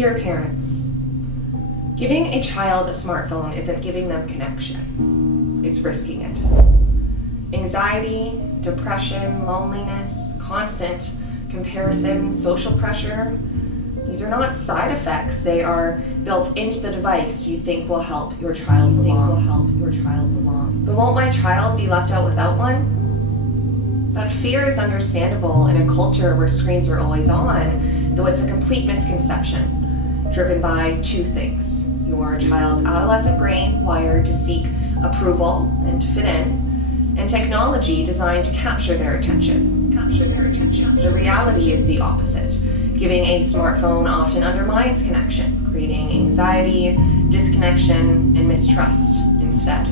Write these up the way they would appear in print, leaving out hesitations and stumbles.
Dear parents, giving a child a smartphone isn't giving them connection, it's risking it. Anxiety, depression, loneliness, constant comparison, social pressure, these are not side effects, they are built into the device you think will help your child belong. But won't my child be left out without one? That fear is understandable in a culture where screens are always on, though it's a complete misconception, driven by two things. Your child's adolescent brain wired to seek approval and fit in, and technology designed to capture their attention. The reality is the opposite. Giving a smartphone often undermines connection, creating anxiety, disconnection, and mistrust instead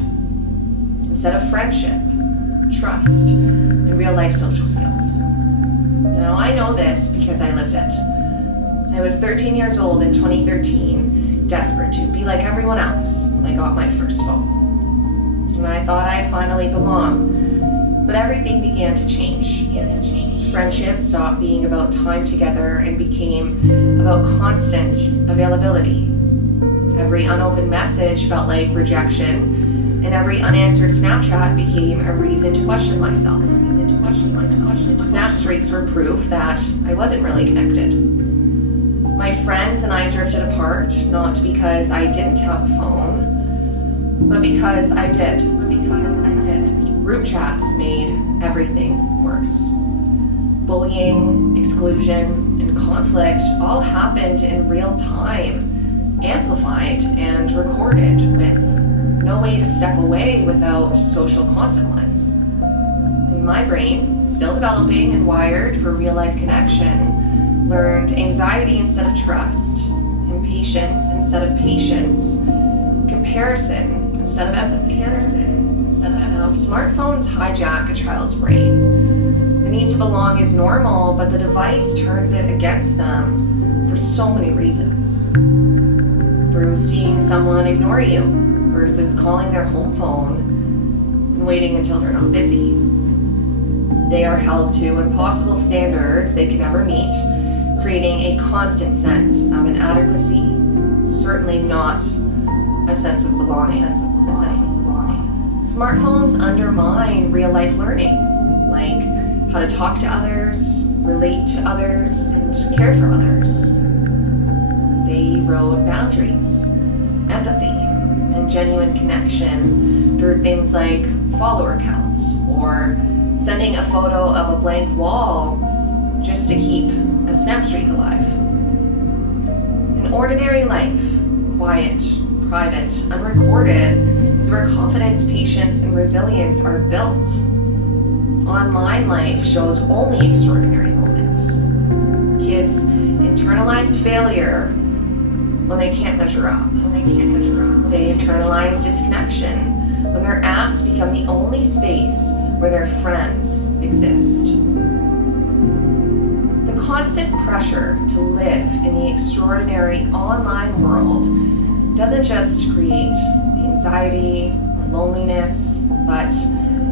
of friendship, trust, and real-life social skills. Now, I know this because I lived it. I was 13 years old in 2013, desperate to be like everyone else when I got my first phone. And I thought I'd finally belong. But everything began to change. Friendship stopped being about time together and became about constant availability. Every unopened message felt like rejection, and every unanswered Snapchat became a reason to question myself. Snap streaks were proof that I wasn't really connected. My friends and I drifted apart, not because I didn't have a phone, but because I did. Group chats made everything worse. Bullying, exclusion, and conflict all happened in real time, amplified and recorded with no way to step away without social consequence. My brain, still developing and wired for real-life connection, learned anxiety instead of trust, impatience instead of patience, comparison instead of empathy. Now, smartphones hijack a child's brain. The need to belong is normal, but the device turns it against them for so many reasons. Through seeing someone ignore you versus calling their home phone and waiting until they're not busy. They are held to impossible standards they can never meet, creating a constant sense of inadequacy, certainly not a sense of belonging. Smartphones undermine real-life learning, like how to talk to others, relate to others, and care for others. They erode boundaries, empathy, and genuine connection through things like follower counts or sending a photo of a blank wall just to keep a snap streak alive. An ordinary life, quiet, private, unrecorded, is where confidence, patience, and resilience are built. Online life shows only extraordinary moments. Kids internalize failure when they can't measure up. They internalize disconnection when their apps become the only space where their friends exist. The constant pressure to live in the extraordinary online world doesn't just create anxiety or loneliness, but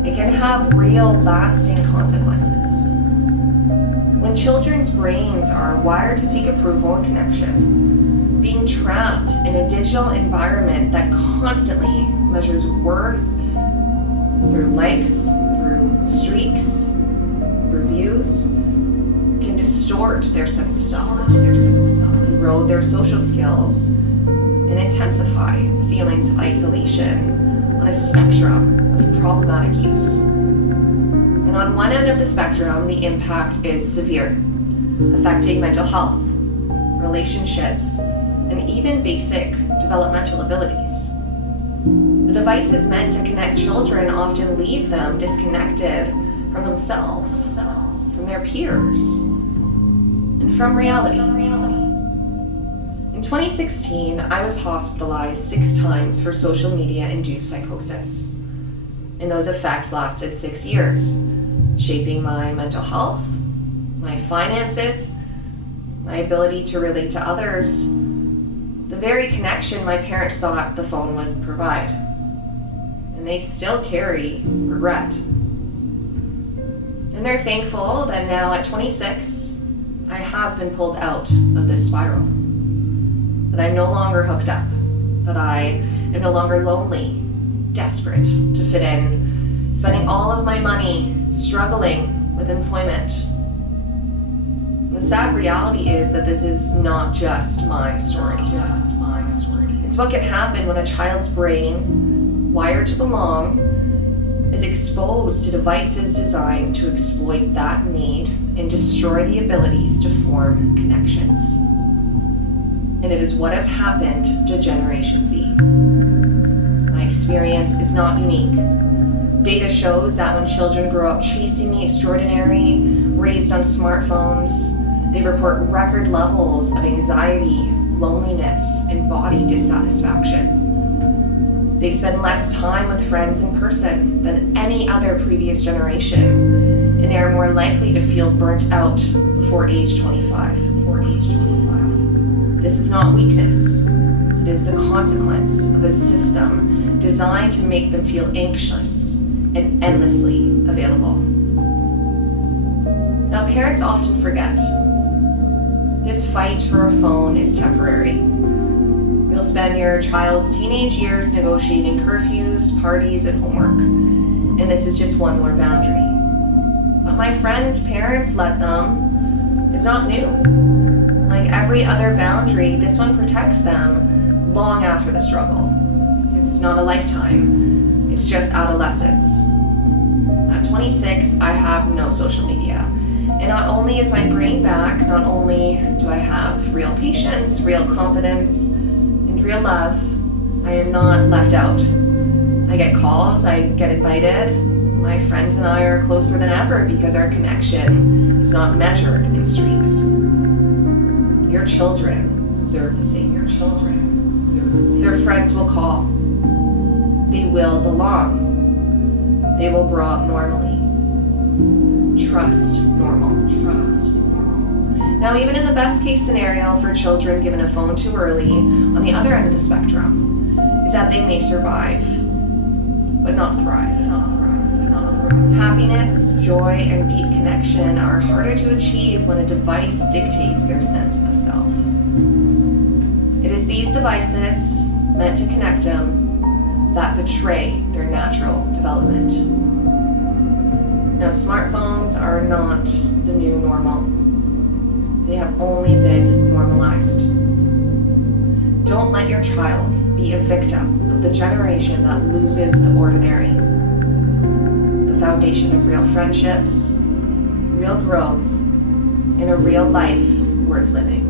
it can have real lasting consequences. When children's brains are wired to seek approval and connection, being trapped in a digital environment that constantly measures worth through likes, through streaks, through views, can distort their sense of self, erode their social skills, and intensify feelings of isolation on a spectrum of problematic use. And on one end of the spectrum, the impact is severe, affecting mental health, relationships, and even basic developmental abilities. The device is meant to connect children, often leave them disconnected from themselves, from their peers, and from reality. In 2016, I was hospitalized 6 times for social media-induced psychosis. And those effects lasted 6 years, shaping my mental health, my finances, my ability to relate to others, the very connection my parents thought the phone would provide. And they still carry regret. And they're thankful that now at 26, I have been pulled out of this spiral. that I'm no longer hooked up, that I am no longer lonely, desperate to fit in, spending all of my money struggling with employment. The sad reality is that this is not just my story. It's what can happen when a child's brain, wired to belong, is exposed to devices designed to exploit that need and destroy the abilities to form connections. And it is what has happened to Generation Z. My experience is not unique. Data shows that when children grow up chasing the extraordinary, raised on smartphones, they report record levels of anxiety, loneliness, and body dissatisfaction. They spend less time with friends in person than any other previous generation, and they are more likely to feel burnt out before age 25. This is not weakness. It is the consequence of a system designed to make them feel anxious and endlessly available. Now, parents often forget. This fight for a phone is temporary. You'll spend your child's teenage years negotiating curfews, parties, and homework, and this is just one more boundary. But my friends' parents let them is not new. Like every other boundary, this one protects them long after the struggle. It's not a lifetime, it's just adolescence. At 26, I have no social media. And not only is my brain back, not only do I have real patience, real confidence, and real love, I am not left out. I get calls, I get invited. My friends and I are closer than ever because our connection is not measured in streaks. Your children deserve the same. Their friends will call. They will belong. They will grow up normally. Trust normal. Now, even in the best case scenario for children given a phone too early, on the other end of the spectrum, is that they may survive, but not thrive. Happiness, joy, and deep connection are harder to achieve when a device dictates their sense of self. It is these devices, meant to connect them, that betray their natural development. Now, smartphones are not the new normal. They have only been normalized. Don't let your child be a victim of the generation that loses the ordinary. The foundation of real friendships, real growth, and a real life worth living.